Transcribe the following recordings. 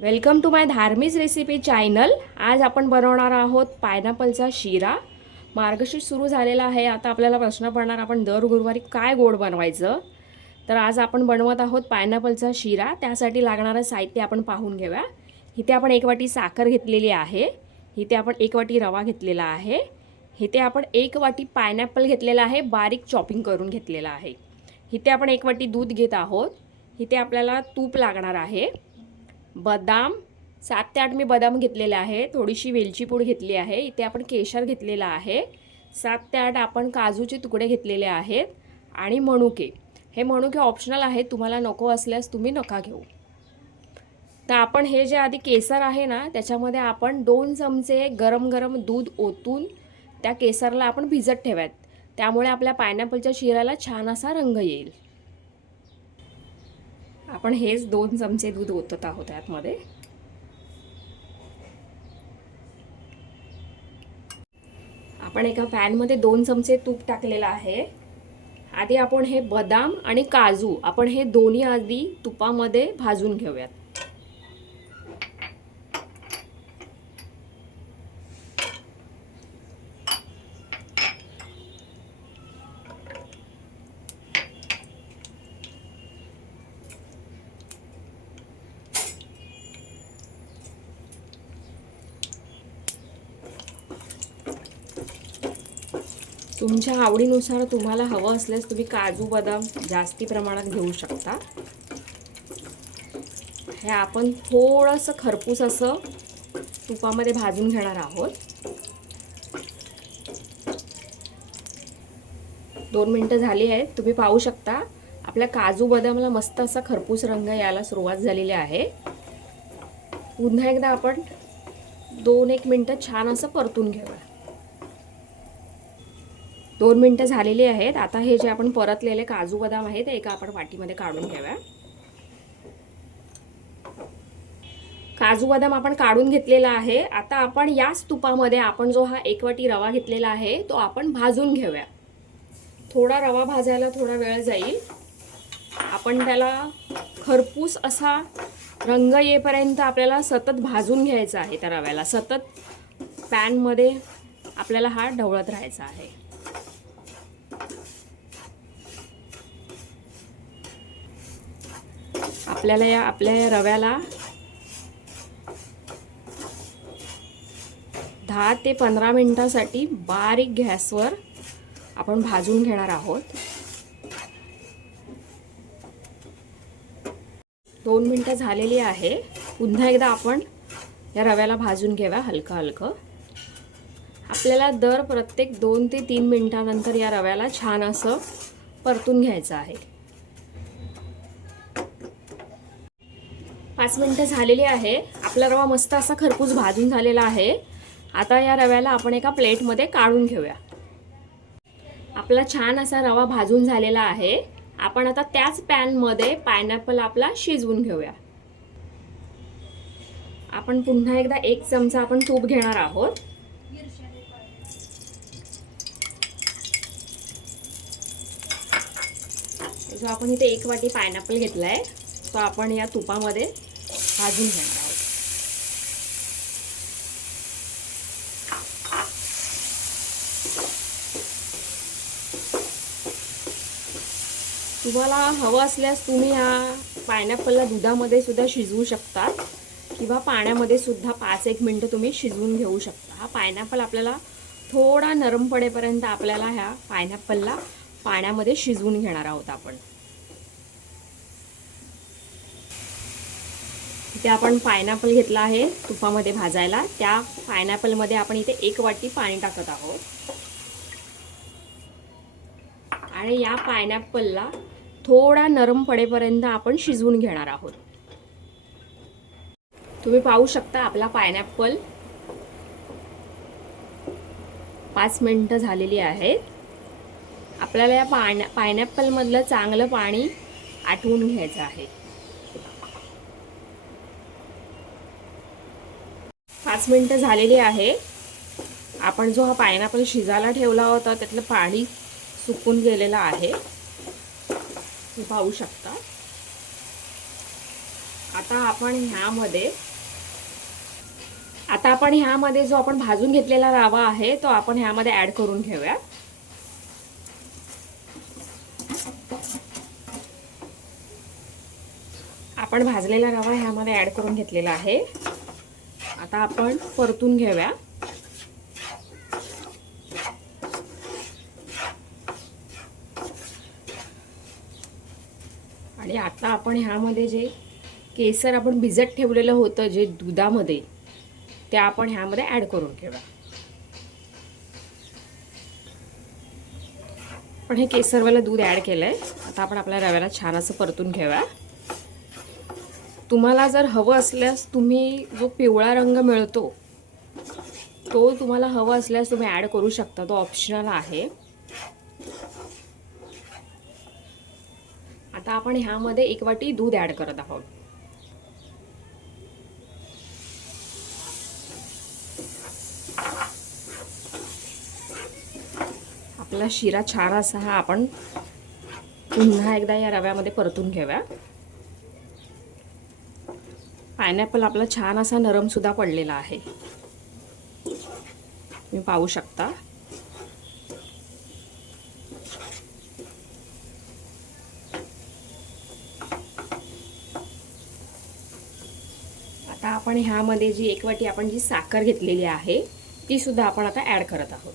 Welcome to माय धार्मिक recipe channel. आज आपण बनवणार आहोत पायनॅपलचा शिरा। मार्गशीर्ष सुरू झालेला आहे। आता आपल्याला प्रश्न पडणार, आपण दर गुरुवारी काय गोड बनवायचं। तर आज आपण बनवत आहोत पायनॅपलचा शिरा। त्यासाठी लागणारे साहित्य आपण पाहून घेऊया। इथे आपण 1 वाटी साखर घेतलेली आहे, इथे आपण 1 वाटी रवा घेतलेला आहे, इथे आपण 1 वाटी पायनॅपल घेतलेला आहे, बारीक चॉपिंग करून घेतलेला आहे। इथे आपण 1 वाटी दूध घेत आहोत, इथे आपल्याला तूप लागणार आहे, बदाम 7 ते 8 मी बदाम घेतलेले आहे, थोडीशी वेलची पूड घेतली आहे, इथे आपण केशर घेतलेला आहे, 7 ते 8 आपण काजूचे तुकडे घेतलेले आहेत आणि मनुके। हे मनुके ऑप्शनल आहे, तुम्हाला नको असल्यास तुम्ही नका घेऊ। तर आपण हे जे आधी केसर आहे ना, त्याच्यामध्ये आपण 2 चमचे गरम गरम दूध ओतून त्या केसरला आपण भिजत ठेवायत, त्यामुळे आपल्या पायनॅपलच्या शिऱ्याला छान असा रंग येईल। आपण हेच 2 चमचे दूध ओतत आहोत यामध्ये। आपण एका पॅन मध्ये 2 चमचे तूप टाकलेला आहे। आधी आपण हे बदाम आणि काजू आपण हे दोन्ही आधी तुपामध्ये भाजून घेऊयात। तुमच्या आवडीनुसार तुम्हाला हवं असल्यास तुम्ही काजू बदाम जास्ती प्रमाणात घेऊ शकता। हे आपण थोडंसं खरपूस असं तुपामध्ये भाजून घेणार आहोत। 2 मिनिटं झाली आहेत, तुम्ही पाहू शकता आपल्या काजू बदामला मस्त असा खरपूस रंग यायला सुरुवात झालेली आहे। पुन्हा एकदा आपण 2-1 मिनिटं छान असं परतून घेऊया। 2 मिनिटं झालेली आहेत। आता हे जे आपण परतलेले काजू बदाम आहेत ते एका आपण वाटीमध्ये काढून घेऊया। काजू बदाम आपण काढून घेतलेला आहे। आता आपण याच तुपामध्ये आपण जो हा 1 वाटी रवा घेतलेला आहे तो आपण भाजून घेऊया। थोडा रवा भाजायला थोडा वेळ जाईल। आपण त्याला खरपूस असा रंग येईपर्यंत आपल्याला सतत भाजून घ्यायचा आहे। त्या रव्याला सतत पॅन मध्ये आपल्याला हा ढवळत राहायचा आहे। आपल्या रव्याला 10 ते 15 मिनिटांसाठी बारीक गॅसवर आपण भाजून घेणार आहोत। 2 मिनिटं झालेली आहे। पुन्हा एकदा आपण या रव्याला भाजून घेऊया हलकं हलकं। आपल्याला दर प्रत्येक 2 ते 3 मिनिटांनंतर या रव्याला छान असं परतून घ्यायचं आहे। 5 मिनिटं झालेली आहे। आपला रवा मस्त असा खरपूस भाजून झालेला आहे। आता या रव्याला आपण एका प्लेटमध्ये काढून घेऊया। आपला छान असा रवा भाजून झालेला आहे। आपण आता त्याच पॅन मध्ये पायनॅपल आपला शिजवून घेऊया। आपण पुन्हा एकदा 1 चमचा आपण तूप घेणार आहोत। जो आपण इथे 1 वाटी पायनॅपल घेतलाय तो आपण या तुपामध्ये भाजून घेणार आहोत। तुम्हाला हवं असल्यास तुम्ही या पायनॅपलला दुधामध्ये सुद्धा शिजवू शकता किंवा पाण्यामध्ये सुद्धा 5-1 मिनिटं तुम्ही शिजवून घेऊ शकता। हा पायनॅपल आपल्याला थोडा नरम पडेपर्यंत आपल्याला ह्या पायनॅपलला पाण्यामध्ये शिजवून घेणार आहोत आपण। इथे आपण पायनॅपल घेतला आहे तुपामध्ये भाजायला, त्या पायनॅपलमध्ये आपण इथे 1 वाटी पाणी टाकत आहोत आणि या पायनॅपलला थोडा नरम पडेपर्यंत आपण शिजवून घेणार आहोत। तुम्ही पाहू शकता आपला पायनॅपल 5 मिनिटं झालेली आहेत। आपल्याला या पायनॅपल मधलं चांगलं पाणी आटवून घ्यायचं आहे। 5 मिनिटं झालेली आहे। आपण जो हा पायनॅपल शिजायला ठेवला होता त्यातलं पाणी सुकून गेलेलं आहे, तुम्ही पाहू शकता। आता आपण ह्यामध्ये जो आपण भाजून घेतलेला रवा आहे तो आपण ह्यामध्ये ऍड करून घेऊया. आपण भाजलेला रवा ह्यामध्ये ऍड करून घेतलेला आहे. आता आपण परतून घेऊया. आणि आता आपण ह्यामध्ये जे केसर आपण भिजत ठेवलेलं होतं जे दुधामध्ये ते आपण ह्यामध्ये ऍड करून घेऊया. पण हे केसरवालं दूध ऍड केलंय. आता आपण आपल्या रव्याला छान असं परतून घेऊया. तुम्हाला जर हवं असल्यास तुम्ही जो पिवळा रंग मिळतो तो तुम्हाला हवं असल्यास तुम्ही ऍड करू शकता, तो ऑप्शनल आहे. आता आपण ह्यामध्ये 1 वाटी दूध ऍड करत आहोत. आपला शिरा छान असा हा आपण पुन्हा एकदा या रव्यामध्ये परतून घेऊया. पायनॅपल आपला छान असा नरम सुद्धा पडलेला आहे, तुम्ही पाहू शकता. आता आपण ह्यामध्ये जी 1 वाटी आपण जी साखर घेतलेली आहे ती सुद्धा आपण आता ऍड करत आहोत.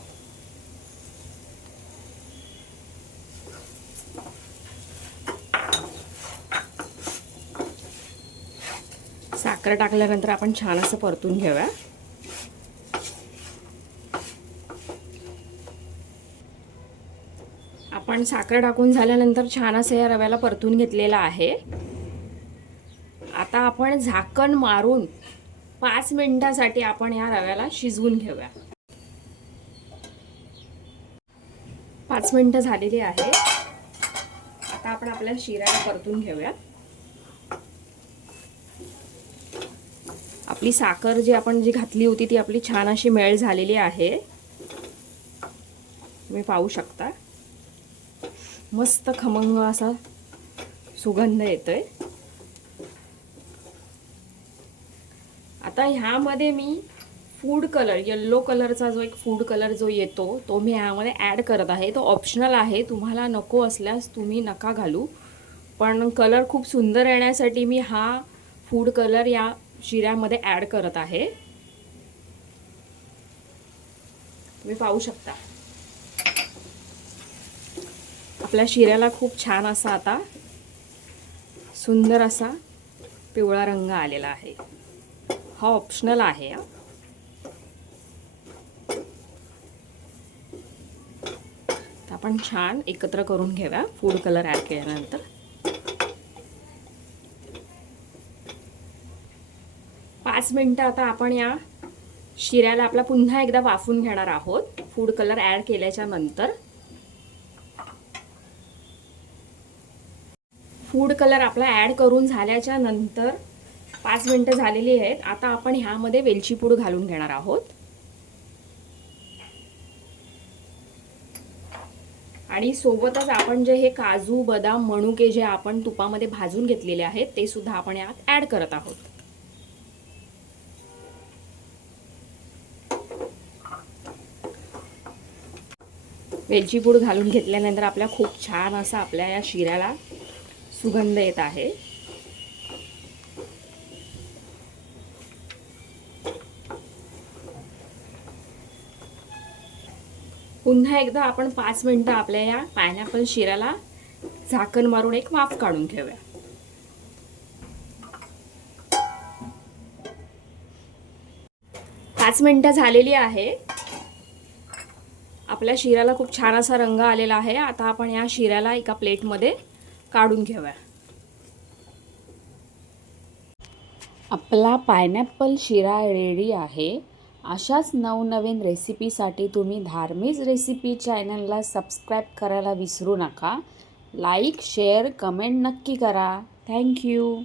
साखर टाकल्यानंतर आपण छान असं परतून घेऊया. आपण साखर टाकून झाल्यानंतर छान असं या रव्याला परतून घेतलेला आहे. आता आपण झाकण मारून 5 मिनिटांसाठी आपण या रव्याला शिजवून घेऊया. 5 मिनिटं झालेली आहे. आता आपण आपल्या शिऱ्याला परतून घेऊया. आपली साखर जी आपण घातली होती ती आपली छान अशी मेल्ट झालेली आहे, तुम्ही पाहू शकता. मस्त खमंग असा सुगंध येतोय. आता ह्यामध्ये मी फूड कलर, येलो कलरचा जो एक फूड कलर जो येतो तो मी ह्यामध्ये ॲड करत आहे. तो ऑप्शनल आहे, तुम्हाला नको असल्यास तुम्ही नका घालू. पण कलर खूप सुंदर येण्यासाठी मी हा फूड कलर या शिऱ्यामध्ये ॲड करत आहे, तुम्ही पाहू शकता. आपल्या शिऱ्याला खूप छान असा आता सुंदर असा पिवळा रंग आलेला आहे. हा ऑप्शनल आहे. आपण छान एकत्र करून घेऊया फूड कलर ॲड केल्यानंतर. पाच मिनिटं आता आपण या शिऱ्याला आपला पुन्हा एकदा वाफून घेणार आहोत फूड कलर ॲड केल्याच्या नंतर. फूड कलर आपला ॲड करून झाल्याच्या नंतर 5 मिनिटं झालेली आहेत. आता आपण ह्यामध्ये वेलची पूड घालून घेणार आहोत. आणि सोबतच आपण जे हे काजू बदाम मनुके जे आपण तुपामध्ये भाजून घेतलेले आहेत ते सुद्धा आपण यात ॲड करत आहोत. वेलची पूड घालून घेतल्यानंतर आपल्या खूप छान असा आपल्या या शिऱ्याला सुगंध येत आहे. पुन्हा एकदा आपण 5 मिनिटं आपल्या या पायनॅपल शिऱ्याला झाकण मारून एक वाफ काढून घेऊया. पाच मिनिटं झालेली आहे. आपल्या शिऱ्याला खूप छान असा रंग आलेला आहे. आता आपण या शिऱ्याला एका प्लेटमध्ये काढून घेऊया. आपला पायनॅपल शिरा रेडी आहे. अशाच नवनवीन रेसिपीसाठी तुम्ही धार्मिक रेसिपी चॅनलला सबस्क्राईब करायला विसरू नका. लाईक शेअर कमेंट नक्की करा. थँक्यू.